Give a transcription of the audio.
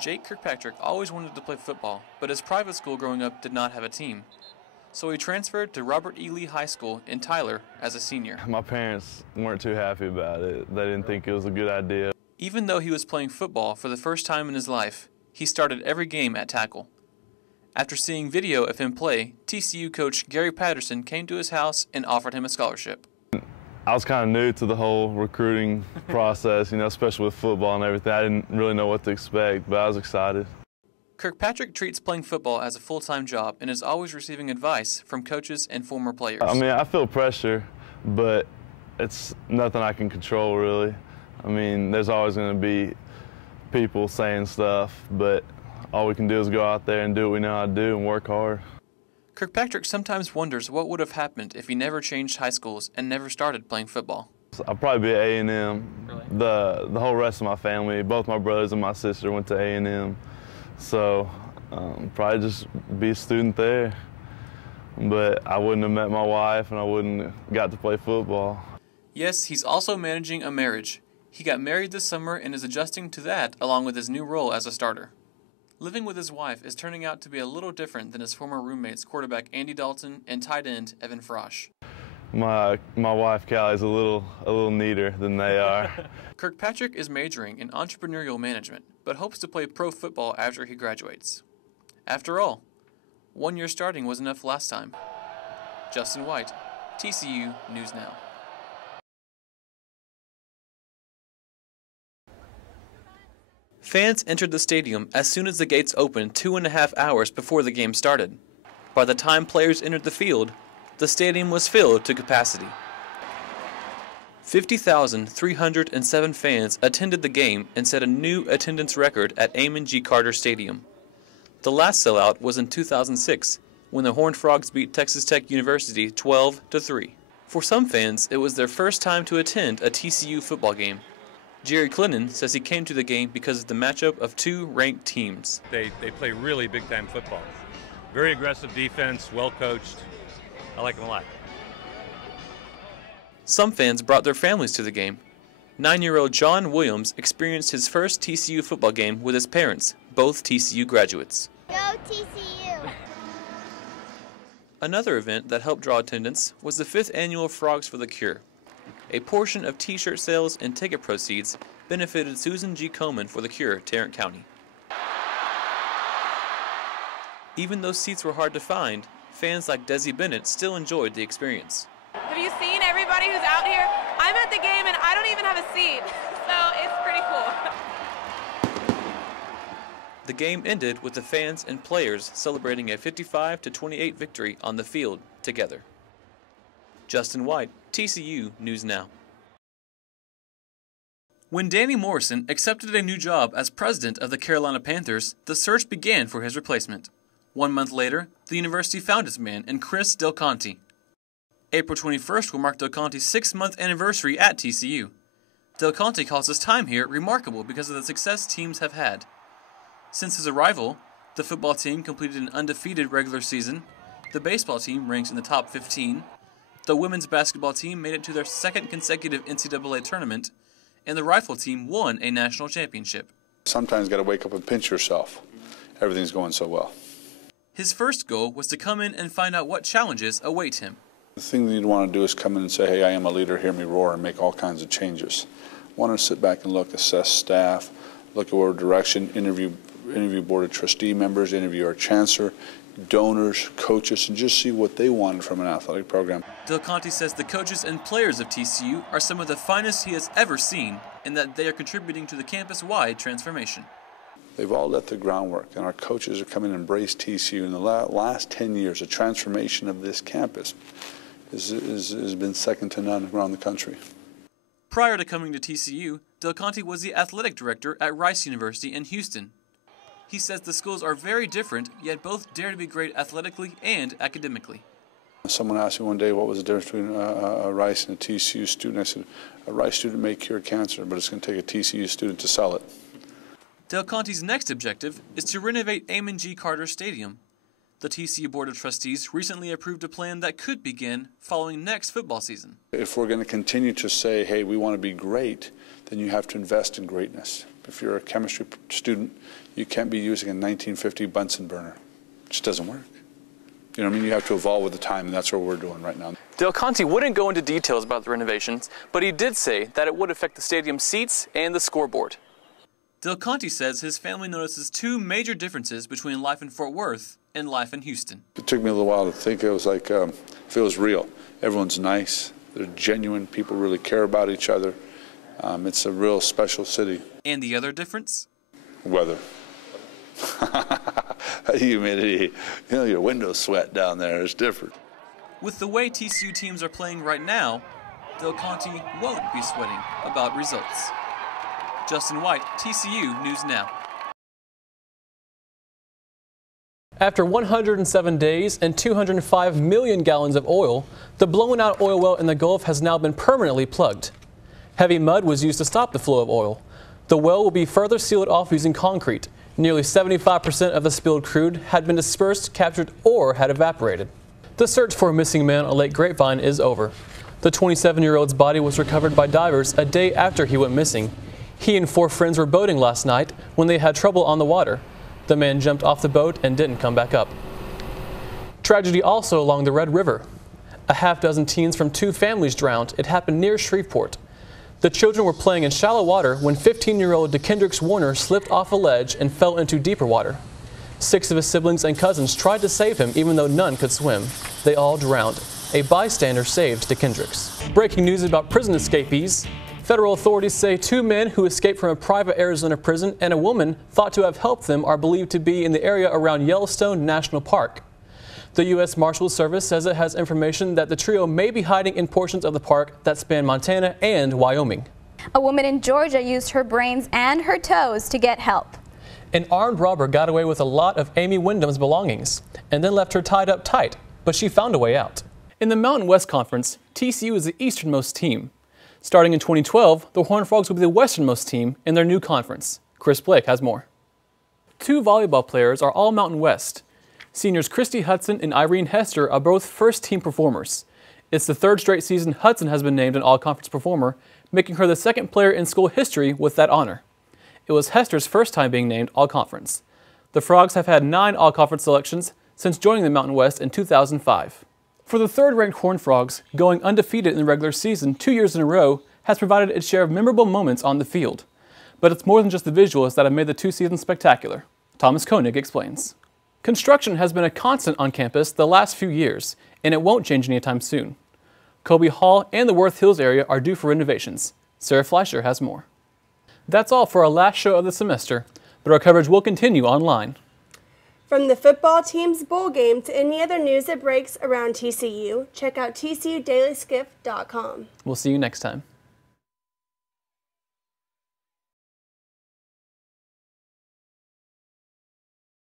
Jake Kirkpatrick always wanted to play football, but his private school growing up did not have a team. So he transferred to Robert E. Lee High School in Tyler as a senior. My parents weren't too happy about it. They didn't think it was a good idea. Even though he was playing football for the first time in his life, he started every game at tackle. After seeing video of him play, TCU coach Gary Patterson came to his house and offered him a scholarship. I was kind of new to the whole recruiting process, especially with football and everything. I didn't really know what to expect, but I was excited. Kirkpatrick treats playing football as a full-time job and is always receiving advice from coaches and former players. I feel pressure, but it's nothing I can control, really. There's always going to be people saying stuff, but all we can do is go out there and do what we know how to do and work hard. Kirkpatrick sometimes wonders what would have happened if he never changed high schools and never started playing football. I'll probably be at A&M. Really? The whole rest of my family, both my brothers and my sister went to A&M. So probably just be a student there. But I wouldn't have met my wife and I wouldn't have got to play football. Yes, he's also managing a marriage. He got married this summer and is adjusting to that along with his new role as a starter. Living with his wife is turning out to be a little different than his former roommates, quarterback Andy Dalton and tight end Evan Frosch. My wife Callie's a little neater than they are. Kirkpatrick is majoring in entrepreneurial management, but hopes to play pro football after he graduates. After all, 1 year starting was enough last time. Justin White, TCU News Now. Fans entered the stadium as soon as the gates opened 2.5 hours before the game started. By the time players entered the field, the stadium was filled to capacity. 50,307 fans attended the game and set a new attendance record at Amon G. Carter Stadium. The last sellout was in 2006, when the Horned Frogs beat Texas Tech University 12-3. For some fans, it was their first time to attend a TCU football game. Jerry Clinton says he came to the game because of the matchup of two ranked teams. They play really big-time football. Very aggressive defense, well-coached. I like them a lot. Some fans brought their families to the game. 9-year-old John Williams experienced his first TCU football game with his parents, both TCU graduates. Go TCU! Another event that helped draw attendance was the 5th annual Frogs for the Cure. A portion of t-shirt sales and ticket proceeds benefited Susan G. Komen for the Cure, Tarrant County. Even though seats were hard to find, fans like Desi Bennett still enjoyed the experience. Have you seen everybody who's out here? I'm at the game and I don't even have a seat, so it's pretty cool. The game ended with the fans and players celebrating a 55-28 victory on the field together. Justin White, TCU News Now. When Danny Morrison accepted a new job as president of the Carolina Panthers, the search began for his replacement. 1 month later, the university found its man in Chris Del Conte. April 21st will mark Del Conte's 6-month anniversary at TCU. Del Conte calls his time here remarkable because of the success teams have had. Since his arrival, the football team completed an undefeated regular season, the baseball team ranks in the top 15, the women's basketball team made it to their second consecutive NCAA tournament, and the rifle team won a national championship. Sometimes you got to wake up and pinch yourself. Everything's going so well. His first goal was to come in and find out what challenges await him. The thing that you'd want to do is come in and say, hey, I am a leader, hear me roar, and make all kinds of changes. I want to sit back and look, assess staff, look at our direction, interview board of trustee members, interview our chancellor, donors, coaches, and just see what they wanted from an athletic program. Del Conte says the coaches and players of TCU are some of the finest he has ever seen, and that they are contributing to the campus-wide transformation. They've all let the groundwork, and our coaches are coming and embrace TCU. In the last 10 years, the transformation of this campus has been second to none around the country. Prior to coming to TCU, Del Conte was the athletic director at Rice University in Houston. He says the schools are very different, yet both dare to be great athletically and academically. Someone asked me one day what was the difference between a Rice and a TCU student. I said, a Rice student may cure cancer, but it's going to take a TCU student to sell it. Del Conte's next objective is to renovate Amon G. Carter Stadium. The TCU Board of Trustees recently approved a plan that could begin following next football season. If we're going to continue to say, hey, we want to be great, then you have to invest in greatness. If you're a chemistry student, You can't be using a 1950 Bunsen burner. It just doesn't work. You know what I mean? You have to evolve with the time, and that's what we're doing right now. Del Conte wouldn't go into details about the renovations, but he did say that it would affect the stadium's seats and the scoreboard. Del Conte says his family notices two major differences between life in Fort Worth and life in Houston. It took me a little while to think. It was like, if it was real. Everyone's nice. They're genuine. People really care about each other. It's a real special city. And the other difference? Weather. Humidity. You know, your window sweat down there is different. With the way TCU teams are playing right now, Del Conte won't be sweating about results. Justin White, TCU News Now. After 107 days and 205 million gallons of oil, the blown out oil well in the Gulf has now been permanently plugged. Heavy mud was used to stop the flow of oil. The well will be further sealed off using concrete. Nearly 75% of the spilled crude had been dispersed, captured, or had evaporated. The search for a missing man on Lake Grapevine is over. The 27-year-old's body was recovered by divers a day after he went missing. He and 4 friends were boating last night when they had trouble on the water. The man jumped off the boat and didn't come back up. Tragedy also along the Red River. A half-dozen teens from 2 families drowned. It happened near Shreveport. The children were playing in shallow water when 15-year-old DeKendricks Warner slipped off a ledge and fell into deeper water. 6 of his siblings and cousins tried to save him even though none could swim. They all drowned. A bystander saved DeKendricks. Breaking news about prison escapees. Federal authorities say 2 men who escaped from a private Arizona prison and a woman thought to have helped them are believed to be in the area around Yellowstone National Park. The U.S. Marshals Service says it has information that the trio may be hiding in portions of the park that span Montana and Wyoming. A woman in Georgia used her brains and her toes to get help. An armed robber got away with a lot of Amy Wyndham's belongings and then left her tied up tight, but she found a way out. In the Mountain West Conference, TCU is the easternmost team. Starting in 2012, the Horned Frogs will be the westernmost team in their new conference. Chris Blake has more. 2 volleyball players are all Mountain West. Seniors Christy Hudson and Irene Hester are both first-team performers. It's the 3rd straight season Hudson has been named an all-conference performer, making her the 2nd player in school history with that honor. It was Hester's first time being named all-conference. The Frogs have had 9 all-conference selections since joining the Mountain West in 2005. For the 3rd-ranked Horned Frogs, going undefeated in the regular season 2 years in a row has provided its share of memorable moments on the field. But it's more than just the visuals that have made the 2 seasons spectacular. Thomas Koenig explains. Construction has been a constant on campus the last few years, and it won't change anytime soon. Kobe Hall and the Worth Hills area are due for renovations. Sarah Fleischer has more. That's all for our last show of the semester, but our coverage will continue online. From the football team's bowl game to any other news that breaks around TCU, check out TCUDailySkiff.com. We'll see you next time.